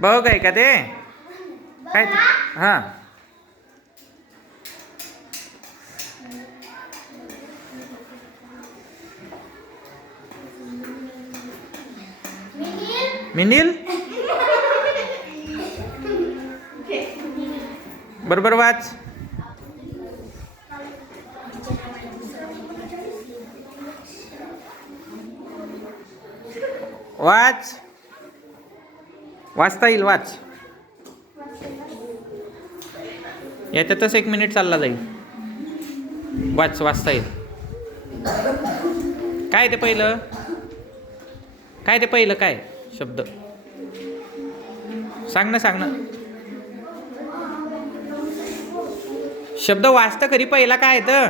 बघ आहे का ते काय हां मिनिल बरोबर वाच. वाच वाचता येईल वाच. याच्यातच 1 मिनिट चालला जाईल. वाच वाचता येईल. काय ते पहिलं काय शब्द सांग ना शब्द वाचता खरी पहिला काय तर